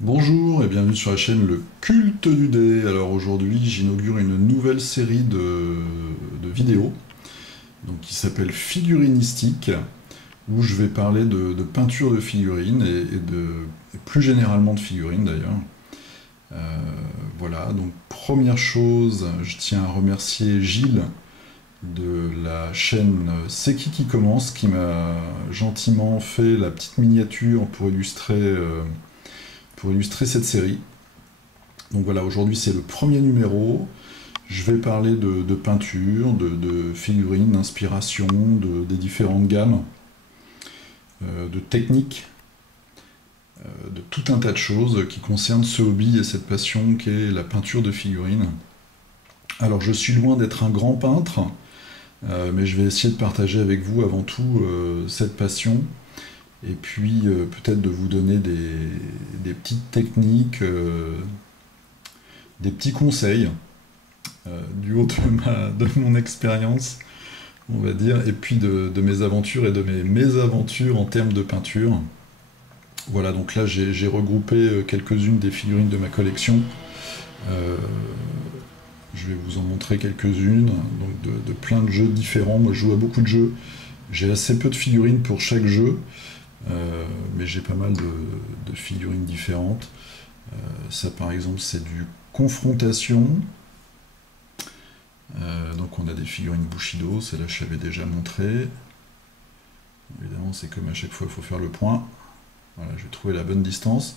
Bonjour et bienvenue sur la chaîne Le Culte du Dé. Alors aujourd'hui j'inaugure une nouvelle série de vidéos qui s'appelle Figuриnistique, où je vais parler de peinture de figurines et plus généralement de figurines d'ailleurs. Euh, voilà, donc première chose, je tiens à remercier Gilles de la chaîne C'est qui commence qui m'a gentiment fait la petite miniature pour illustrer cette série. Donc voilà, aujourd'hui c'est le premier numéro. Je vais parler de peinture, de figurines, d'inspiration, des différentes gammes, de techniques, de tout un tas de choses qui concernent ce hobby et cette passion qu'est la peinture de figurines. Alors je suis loin d'être un grand peintre, mais je vais essayer de partager avec vous avant tout cette passion et puis peut-être de vous donner des petites techniques, des petits conseils du haut de mon expérience, on va dire, et puis de mes aventures et de mes mésaventures en termes de peinture. Voilà, donc là j'ai regroupé quelques-unes des figurines de ma collection. Euh, je vais vous en montrer quelques-unes, donc de plein de jeux différents. Moi je joue à beaucoup de jeux. J'ai assez peu de figurines pour chaque jeu, mais j'ai pas mal de figurines différentes. Ça par exemple c'est du confrontation. Donc on a des figurines Bushido, celle-là je l'avais déjà montré. Évidemment c'est comme à chaque fois il faut faire le point. Voilà, j'ai trouvé la bonne distance.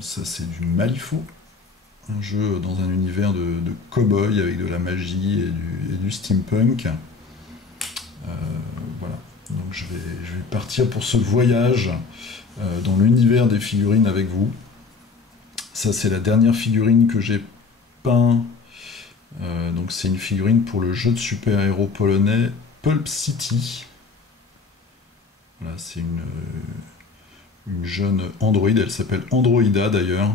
Ça c'est du Malifaux, un jeu dans un univers de cow-boy avec de la magie et du steampunk. Voilà, donc je vais partir pour ce voyage dans l'univers des figurines avec vous. Ça c'est la dernière figurine que j'ai peint. Donc c'est une figurine pour le jeu de super-héros polonais Pulp City. Voilà, c'est une jeune androïde, elle s'appelle Androïda d'ailleurs.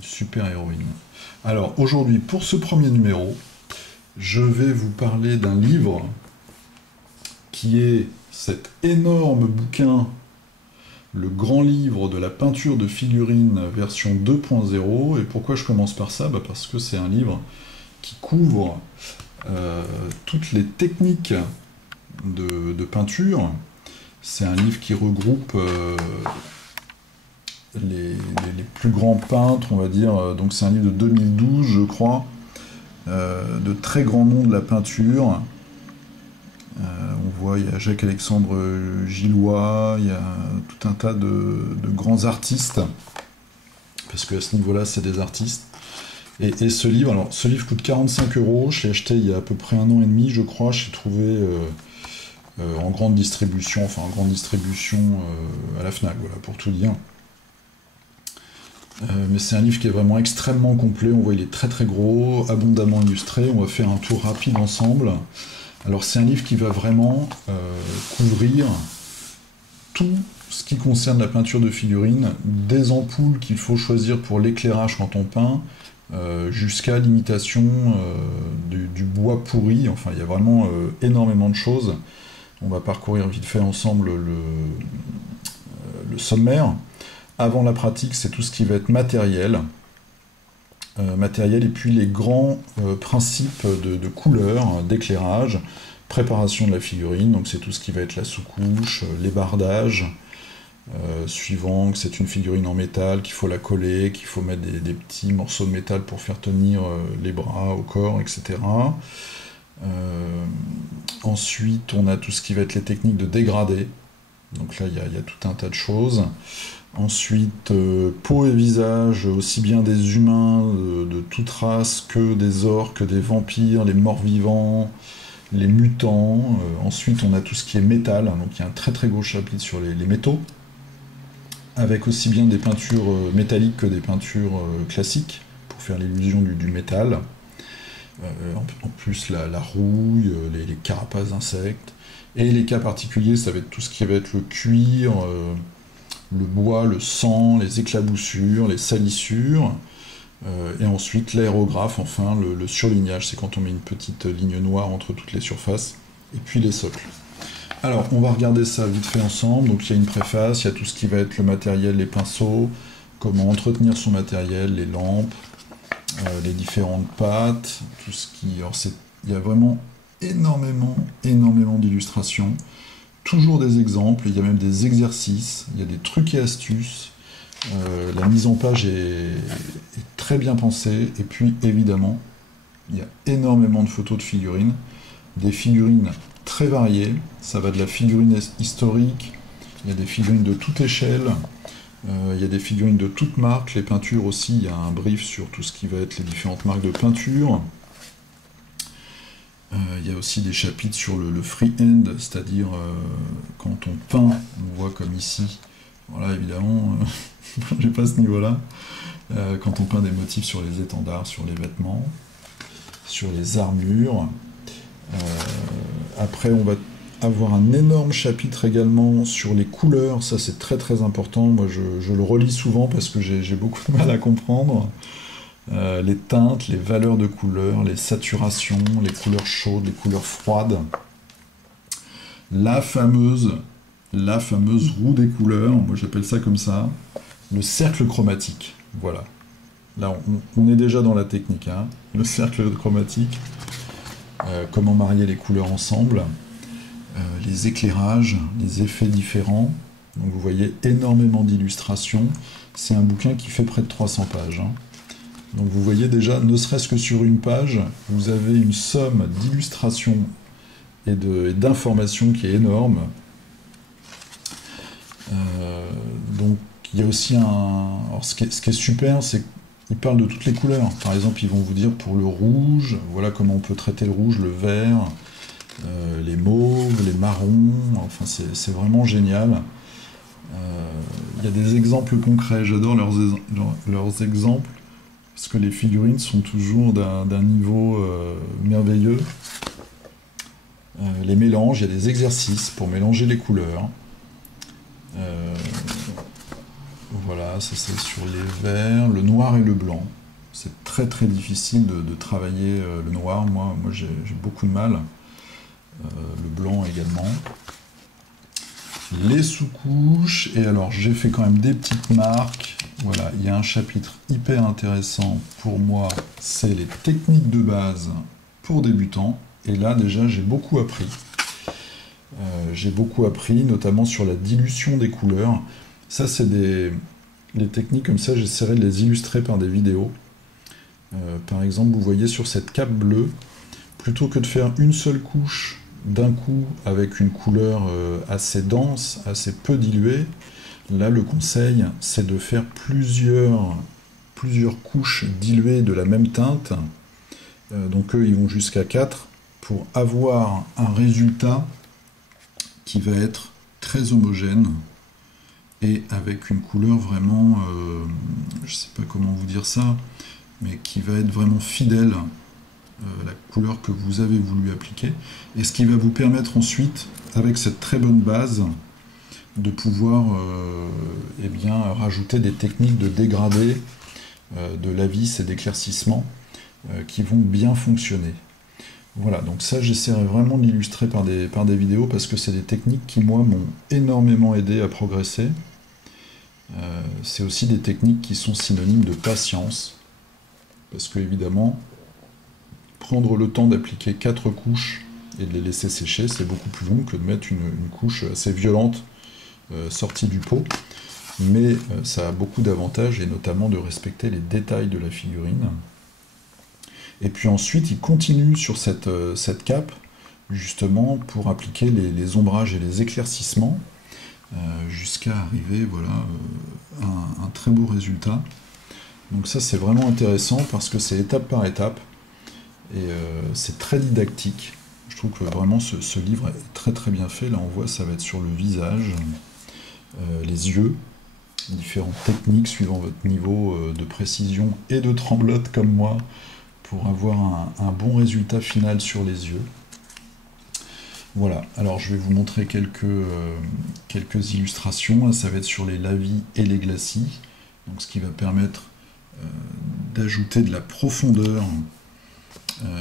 Super-héroïne. Alors aujourd'hui, pour ce premier numéro, je vais vous parler d'un livre qui est cet énorme bouquin, le grand livre de la peinture de figurines version 2.0. Et pourquoi je commence par ça? Parce que c'est un livre qui couvre toutes les techniques de peinture. C'est un livre qui regroupe les plus grands peintres, on va dire. Donc c'est un livre de 2012, je crois, de très grands noms de la peinture. On voit, il y a Jacques-Alexandre Gillois, il y a tout un tas de grands artistes, parce qu'à ce niveau-là, c'est des artistes. Et ce livre, alors ce livre coûte 45 euros, je l'ai acheté il y a à peu près un an et demi, je crois, je l'ai trouvé en grande distribution, à la Fnac, voilà, pour tout dire. Mais c'est un livre qui est vraiment extrêmement complet, on voit il est très très gros, abondamment illustré, on va faire un tour rapide ensemble. Alors c'est un livre qui va vraiment couvrir tout ce qui concerne la peinture de figurines, des ampoules qu'il faut choisir pour l'éclairage quand on peint, jusqu'à l'imitation du bois pourri. Enfin il y a vraiment énormément de choses. On va parcourir vite fait ensemble le sommaire. Avant la pratique, c'est tout ce qui va être matériel. Et puis les grands principes de couleur, d'éclairage, préparation de la figurine, donc c'est tout ce qui va être la sous-couche, les bardages, suivant que c'est une figurine en métal, qu'il faut la coller, qu'il faut mettre des petits morceaux de métal pour faire tenir les bras au corps, etc. Ensuite, on a tout ce qui va être les techniques de dégradé, donc là il y a tout un tas de choses. Ensuite, peau et visage, aussi bien des humains de toute race que des orques, des vampires, les morts-vivants, les mutants. Ensuite, on a tout ce qui est métal, donc il y a un très très gros chapitre sur les métaux, avec aussi bien des peintures métalliques que des peintures classiques, pour faire l'illusion du métal. En plus, la rouille, les carapaces d'insectes. Et les cas particuliers, ça va être tout ce qui va être le cuir, le bois, le sang, les éclaboussures, les salissures, et ensuite l'aérographe, enfin le surlignage, c'est quand on met une petite ligne noire entre toutes les surfaces, et puis les socles. Alors, on va regarder ça vite fait ensemble. Donc, il y a une préface, il y a tout ce qui va être le matériel, les pinceaux, comment entretenir son matériel, les lampes, les différentes pâtes, tout ce qui... Alors, il y a vraiment énormément d'illustrations. Toujours des exemples, il y a même des exercices, il y a des trucs et astuces. La mise en page est très bien pensée. Et puis, évidemment, il y a énormément de photos de figurines. Des figurines très variées. Ça va de la figurine historique, il y a des figurines de toute échelle, il y a des figurines de toutes marques, les peintures aussi, il y a un brief sur tout ce qui va être les différentes marques de peinture. Il y a aussi des chapitres sur le freehand, c'est-à-dire quand on peint, on voit comme ici, voilà évidemment, j'ai pas ce niveau-là, quand on peint des motifs sur les étendards, sur les vêtements, sur les armures. Après on va avoir un énorme chapitre également sur les couleurs, ça c'est très important, moi je le relis souvent parce que j'ai beaucoup de mal à comprendre. Les teintes, les valeurs de couleurs, les saturations, les couleurs chaudes, les couleurs froides. La fameuse roue des couleurs, moi j'appelle ça comme ça, le cercle chromatique, voilà. Là on est déjà dans la technique, hein. Le cercle chromatique, comment marier les couleurs ensemble, les éclairages, les effets différents. Donc vous voyez énormément d'illustrations, c'est un bouquin qui fait près de 300 pages, hein. Donc vous voyez déjà, ne serait-ce que sur une page, vous avez une somme d'illustrations et d'informations qui est énorme. Donc il y a aussi un... Alors, ce qui est super, c'est qu'ils parlent de toutes les couleurs. Par exemple, ils vont vous dire pour le rouge, voilà comment on peut traiter le rouge, le vert, les mauves, les marrons, enfin c'est vraiment génial. Il y a des exemples concrets, j'adore leurs exemples, parce que les figurines sont toujours d'un niveau merveilleux. Les mélanges, il y a des exercices pour mélanger les couleurs. Voilà, ça c'est sur les verts, le noir et le blanc. C'est très difficile de travailler le noir, moi j'ai beaucoup de mal. Le blanc également. Les sous-couches, et alors j'ai fait quand même des petites marques. Voilà, il y a un chapitre hyper intéressant pour moi, c'est les techniques de base pour débutants. Et là déjà j'ai beaucoup appris. Notamment sur la dilution des couleurs. Ça c'est les techniques comme ça, j'essaierai de les illustrer par des vidéos. Par exemple, vous voyez sur cette cape bleue, plutôt que de faire une seule couche d'un coup avec une couleur assez dense, assez peu diluée, là le conseil c'est de faire plusieurs couches diluées de la même teinte. Donc eux ils vont jusqu'à 4 pour avoir un résultat qui va être très homogène et avec une couleur vraiment, je sais pas comment vous dire ça, mais qui va être vraiment fidèle la couleur que vous avez voulu appliquer, et ce qui va vous permettre ensuite, avec cette très bonne base, de pouvoir eh bien, rajouter des techniques de dégradé, de lavisse et d'éclaircissement qui vont bien fonctionner. Voilà, donc ça j'essaierai vraiment de l'illustrer par des vidéos parce que c'est des techniques qui moi m'ont énormément aidé à progresser. C'est aussi des techniques qui sont synonymes de patience, parce que évidemment prendre le temps d'appliquer 4 couches et de les laisser sécher, c'est beaucoup plus long que de mettre une couche assez violente sortie du pot. Mais ça a beaucoup d'avantages, et notamment de respecter les détails de la figurine. Et puis ensuite, il continue sur cette cape, justement, pour appliquer les ombrages et les éclaircissements, jusqu'à arriver voilà, à un très beau résultat. Donc ça, c'est vraiment intéressant, parce que c'est étape par étape, et c'est très didactique. Je trouve que vraiment ce livre est très bien fait. Là on voit, ça va être sur le visage, les yeux, différentes techniques suivant votre niveau de précision et de tremblote comme moi, pour avoir un bon résultat final sur les yeux. Voilà, alors je vais vous montrer quelques illustrations. Là, ça va être sur les lavis et les glacis, donc ce qui va permettre d'ajouter de la profondeur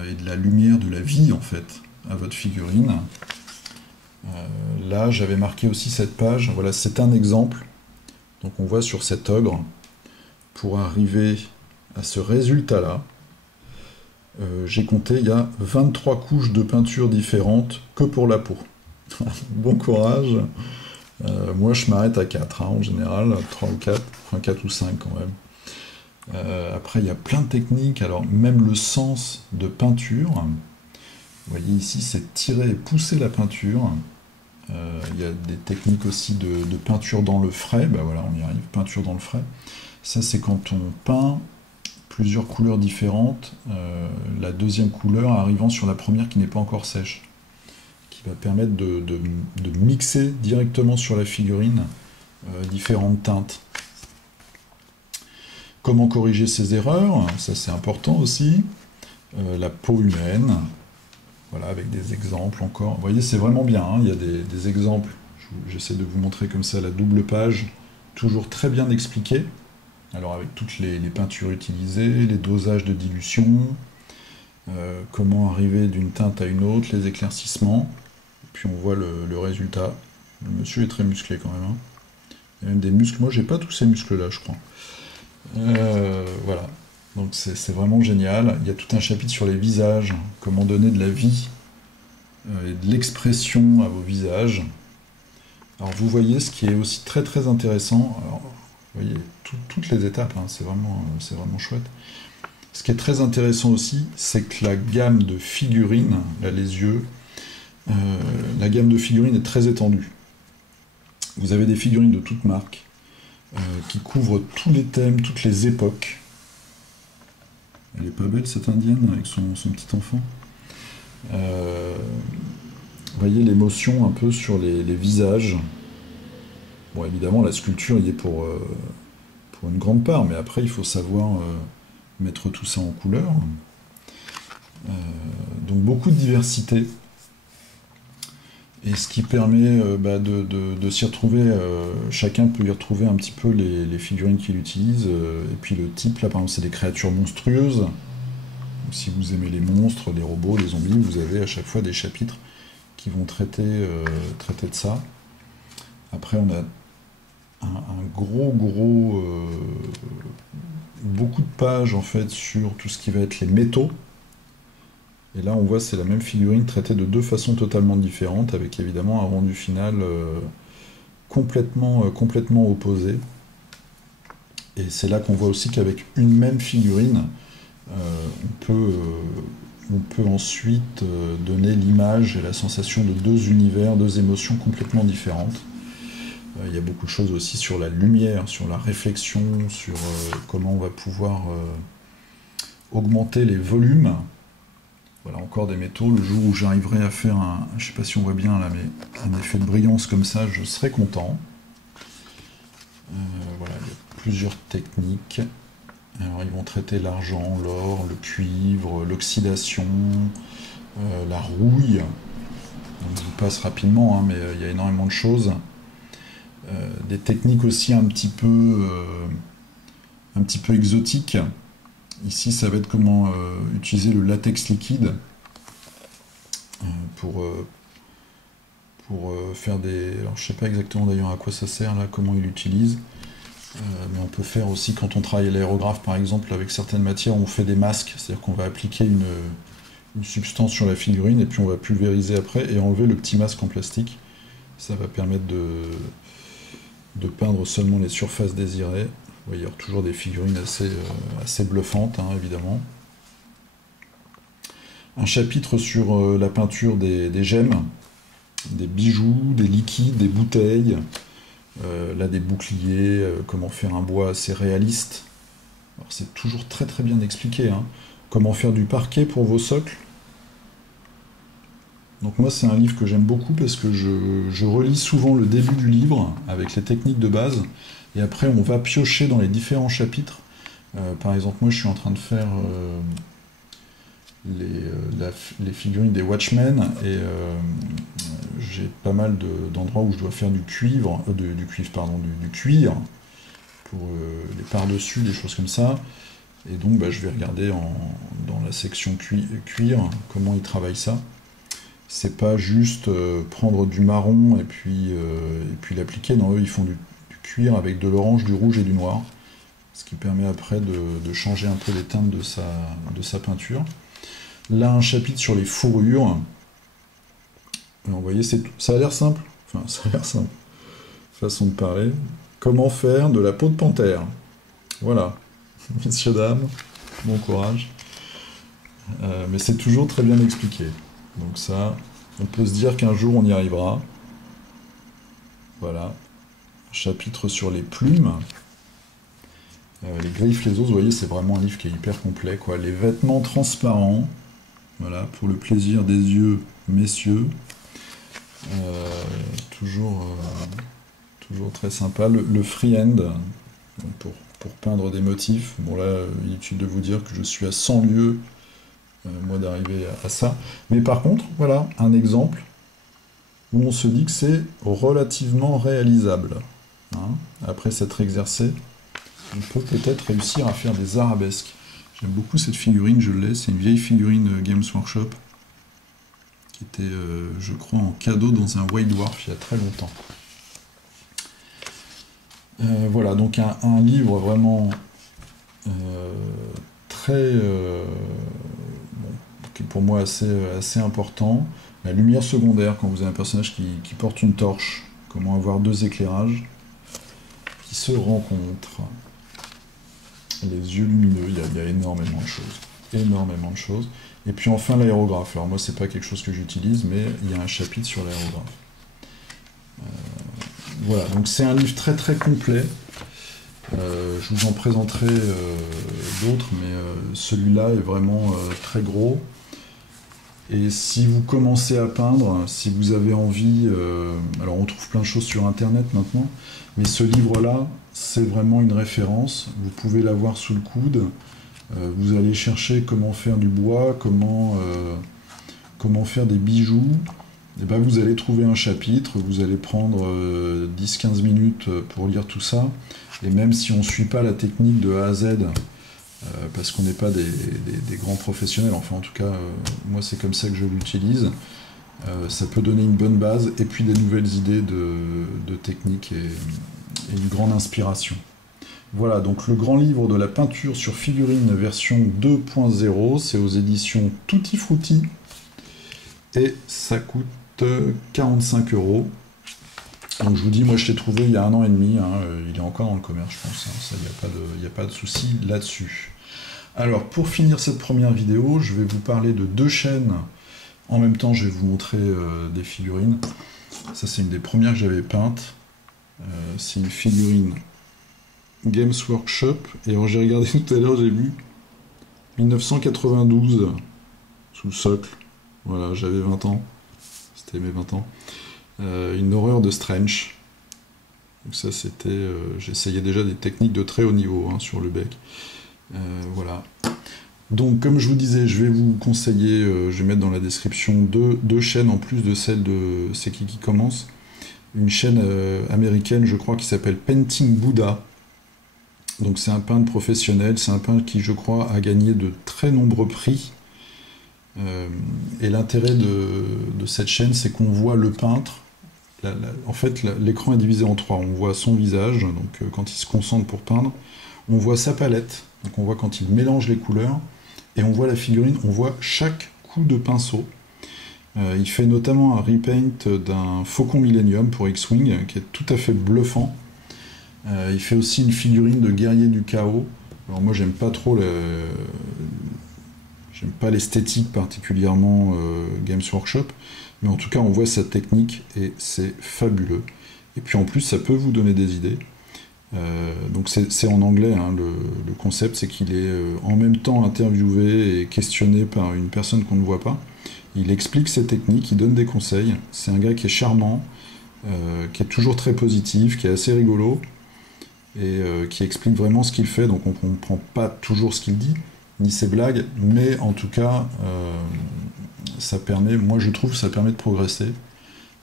et de la lumière, de la vie en fait, à votre figurine. Là, j'avais marqué aussi cette page. Voilà, c'est un exemple. Donc on voit sur cet ogre, pour arriver à ce résultat-là, j'ai compté, il y a 23 couches de peinture différentes que pour la peau. Bon courage. Moi, je m'arrête à 4, hein, en général, 3 ou 4, enfin 4 ou 5 quand même. Après, il y a plein de techniques. Alors, même le sens de peinture. Vous voyez ici, c'est tirer et pousser la peinture. Il y a des techniques aussi de peinture dans le frais. Ben voilà, on y arrive, peinture dans le frais. Ça, c'est quand on peint plusieurs couleurs différentes, la deuxième couleur arrivant sur la première qui n'est pas encore sèche, qui va permettre de mixer directement sur la figurine différentes teintes. Comment corriger ces erreurs? Ça, c'est important aussi. La peau humaine, voilà, avec des exemples encore. Vous voyez, c'est vraiment bien, hein, il y a des exemples. J'essaie de vous montrer comme ça la double page, toujours très bien expliquée. Alors avec toutes les peintures utilisées, les dosages de dilution, comment arriver d'une teinte à une autre, les éclaircissements. Et puis on voit le résultat. Le monsieur est très musclé quand même, hein. Il y a même des muscles. Moi, j'ai pas tous ces muscles-là, je crois. Voilà. Donc c'est vraiment génial. Il y a tout un chapitre sur les visages, comment donner de la vie et de l'expression à vos visages. Alors vous voyez, ce qui est aussi très très intéressant, alors, vous voyez toutes les étapes, hein, c'est vraiment chouette. Ce qui est très intéressant aussi, c'est que la gamme de figurines, là les yeux, la gamme de figurines est très étendue. Vous avez des figurines de toutes marques, qui couvrent tous les thèmes, toutes les époques. Elle est pas belle cette indienne avec son petit enfant. Vous voyez l'émotion un peu sur les visages. Bon, évidemment, la sculpture y est pour une grande part, mais après, il faut savoir mettre tout ça en couleur. Donc, beaucoup de diversité. Et ce qui permet de s'y retrouver, chacun peut y retrouver un petit peu les figurines qu'il utilise. Et puis le type, là, par exemple, c'est des créatures monstrueuses. Donc, si vous aimez les monstres, les robots, les zombies, vous avez à chaque fois des chapitres qui vont traiter de ça. Après, on a beaucoup de pages en fait sur tout ce qui va être les métaux. Et là, on voit c'est la même figurine traitée de deux façons totalement différentes, avec évidemment un rendu final complètement opposé. Et c'est là qu'on voit aussi qu'avec une même figurine, on peut ensuite donner l'image et la sensation de deux univers, deux émotions complètement différentes. Il y a beaucoup de choses aussi sur la lumière, sur la réflexion, sur comment on va pouvoir augmenter les volumes. Voilà, encore des métaux. Le jour où j'arriverai à faire je ne sais pas si on voit bien là, mais un effet de brillance comme ça, je serai content. Voilà, il y a plusieurs techniques. Alors, ils vont traiter l'argent, l'or, le cuivre, l'oxydation, la rouille. Donc, je vous passe rapidement, hein, mais il y a énormément de choses. Des techniques aussi un petit peu exotiques. Ici, ça va être comment utiliser le latex liquide pour faire des... Alors, je sais pas exactement d'ailleurs à quoi ça sert, là, comment il l'utilise. Mais on peut faire aussi, quand on travaille à l'aérographe, par exemple, avec certaines matières, on fait des masques. C'est-à-dire qu'on va appliquer une substance sur la figurine et puis on va pulvériser après et enlever le petit masque en plastique. Ça va permettre de peindre seulement les surfaces désirées. Vous voyez, il y a toujours des figurines assez bluffantes, hein, évidemment. Un chapitre sur la peinture des gemmes, des bijoux, des liquides, des bouteilles, là des boucliers, comment faire un bois assez réaliste. Alors c'est toujours très très bien expliqué, hein. Comment faire du parquet pour vos socles. Donc moi c'est un livre que j'aime beaucoup parce que je relis souvent le début du livre avec les techniques de base et après on va piocher dans les différents chapitres. Par exemple moi je suis en train de faire les figurines des Watchmen et j'ai pas mal d'endroits où je dois faire du cuivre, du cuir pour les par-dessus, des choses comme ça. Et donc je vais regarder dans la section cuir comment ils travaillent ça. c'est pas juste prendre du marron et puis l'appliquer. Non, eux, ils font du cuir avec de l'orange, du rouge et du noir, ce qui permet après de changer un peu les teintes de sa peinture. Là, un chapitre sur les fourrures. Alors, vous voyez, ça a l'air simple. Enfin, ça a l'air simple. Façon de parler. Comment faire de la peau de panthère. Voilà. Messieurs, dames, bon courage. Mais c'est toujours très bien expliqué. Donc ça, on peut se dire qu'un jour on y arrivera. Voilà. Un chapitre sur les plumes. Les griffes, les os, vous voyez, c'est vraiment un livre qui est hyper complet, quoi. Les vêtements transparents. Voilà, pour le plaisir des yeux, messieurs. Toujours très sympa. Le freehand, pour peindre des motifs. Bon là, inutile de vous dire que je suis à 100 lieues, moi, d'arriver à ça. Mais par contre, voilà, un exemple où on se dit que c'est relativement réalisable. Hein. Après s'être exercé, on peut peut-être réussir à faire des arabesques. J'aime beaucoup cette figurine, je l'ai, c'est une vieille figurine Games Workshop, qui était, je crois, en cadeau dans un White Dwarf il y a très longtemps. Voilà, donc un livre vraiment très, bon, qui est pour moi assez important. La lumière secondaire, quand vous avez un personnage qui porte une torche, comment avoir deux éclairages qui se rencontrent. Les yeux lumineux, il y a énormément de choses. Énormément de choses. Et puis enfin l'aérographe. Alors moi, c'est pas quelque chose que j'utilise, mais il y a un chapitre sur l'aérographe. Voilà, donc c'est un livre très très complet. Je vous en présenterai d'autres, mais celui-là est vraiment très gros. Et si vous commencez à peindre, si vous avez envie, alors on trouve plein de choses sur internet maintenant, mais ce livre-là, c'est vraiment une référence. Vous pouvez l'avoir sous le coude. Vous allez chercher comment faire du bois, comment faire des bijoux. Et ben vous allez trouver un chapitre, vous allez prendre 10-15 minutes pour lire tout ça. Et même si on ne suit pas la technique de A à Z, parce qu'on n'est pas des grands professionnels, enfin en tout cas, moi c'est comme ça que je l'utilise, ça peut donner une bonne base, et puis des nouvelles idées de technique et une grande inspiration. Voilà, donc le grand livre de la peinture sur figurine version 2.0, c'est aux éditions Tutti Frutti, et ça coûte 45 €. Donc je vous dis, moi je l'ai trouvé il y a 1 an et demi, hein, il est encore dans le commerce je pense, hein, ça, il n'y a pas de souci là-dessus. Alors pour finir cette première vidéo, je vais vous parler de 2 chaînes. En même temps, je vais vous montrer des figurines. Ça, c'est une des premières que j'avais peintes. C'est une figurine Games Workshop. Et alors, j'ai regardé tout à l'heure, j'ai vu 1992 sous le socle. Voilà, j'avais 20 ans. C'était mes 20 ans. Une horreur de Strange. Donc ça, c'était... j'essayais déjà des techniques de très haut niveau hein, sur le bec. Voilà. Donc, comme je vous disais, je vais vous conseiller, je vais mettre dans la description deux chaînes en plus de celle de C'est qui commence. Une chaîne américaine, je crois, qui s'appelle Painting Buddha. Donc, c'est un peintre professionnel, c'est un peintre qui, je crois, a gagné de très nombreux prix. Et l'intérêt de cette chaîne, c'est qu'on voit le peintre. En fait, l'écran est divisé en 3. On voit son visage, donc quand il se concentre pour peindre. On voit sa palette, donc on voit quand il mélange les couleurs. Et on voit la figurine, on voit chaque coup de pinceau. Il fait notamment un repaint d'un Faucon Millennium pour X-Wing, qui est tout à fait bluffant. Il fait aussi une figurine de Guerrier du Chaos. Alors moi, j'aime pas trop j'aime pas l'esthétique particulièrement Games Workshop, mais en tout cas, on voit sa technique et c'est fabuleux. Et puis en plus, ça peut vous donner des idées. Donc c'est en anglais, hein, le concept, c'est qu'il est en même temps interviewé et questionné par une personne qu'on ne voit pas. Il explique ses techniques, il donne des conseils. C'est un gars qui est charmant, qui est toujours très positif, qui est assez rigolo, et qui explique vraiment ce qu'il fait. Donc on ne comprend pas toujours ce qu'il dit, ni ses blagues, mais en tout cas, ça permet, moi je trouve, ça permet de progresser.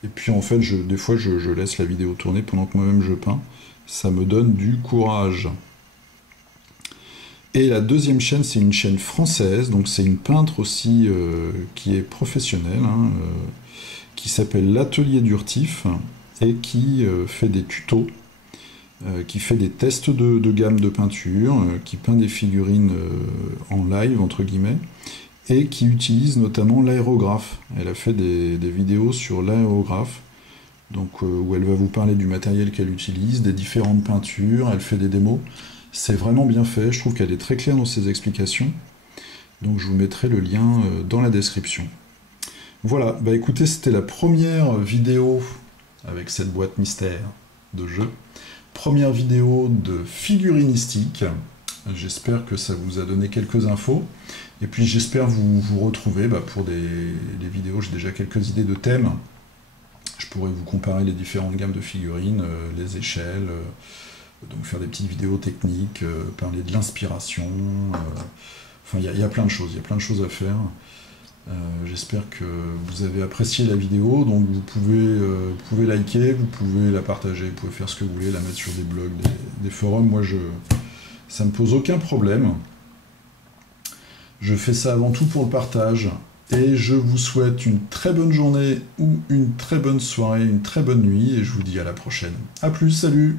Et puis en fait, des fois, je laisse la vidéo tourner pendant que moi-même je peins. Ça me donne du courage. Et la deuxième chaîne, c'est une chaîne française, donc c'est une peintre aussi qui est professionnelle, hein, qui s'appelle l'Atelier d'Urtif et qui fait des tutos, qui fait des tests de gamme de peinture, qui peint des figurines en live, entre guillemets, et qui utilise notamment l'aérographe. Elle a fait des vidéos sur l'aérographe, donc où elle va vous parler du matériel qu'elle utilise, des différentes peintures, elle fait des démos. C'est vraiment bien fait, je trouve qu'elle est très claire dans ses explications. Donc je vous mettrai le lien dans la description. Voilà, bah écoutez, c'était la première vidéo avec cette boîte mystère de jeu. Première vidéo de figurinistique. J'espère que ça vous a donné quelques infos. Et puis j'espère vous retrouver pour les vidéos. J'ai déjà quelques idées de thèmes. Je pourrais vous comparer les différentes gammes de figurines, les échelles, donc faire des petites vidéos techniques, parler de l'inspiration. Enfin, il y a plein de choses, il y a plein de choses à faire. J'espère que vous avez apprécié la vidéo, donc vous pouvez liker, vous pouvez la partager, vous pouvez faire ce que vous voulez, la mettre sur des blogs, des forums. Moi, ça me pose aucun problème. Je fais ça avant tout pour le partage. Et je vous souhaite une très bonne journée ou une très bonne soirée, une très bonne nuit, et je vous dis à la prochaine. A plus, salut!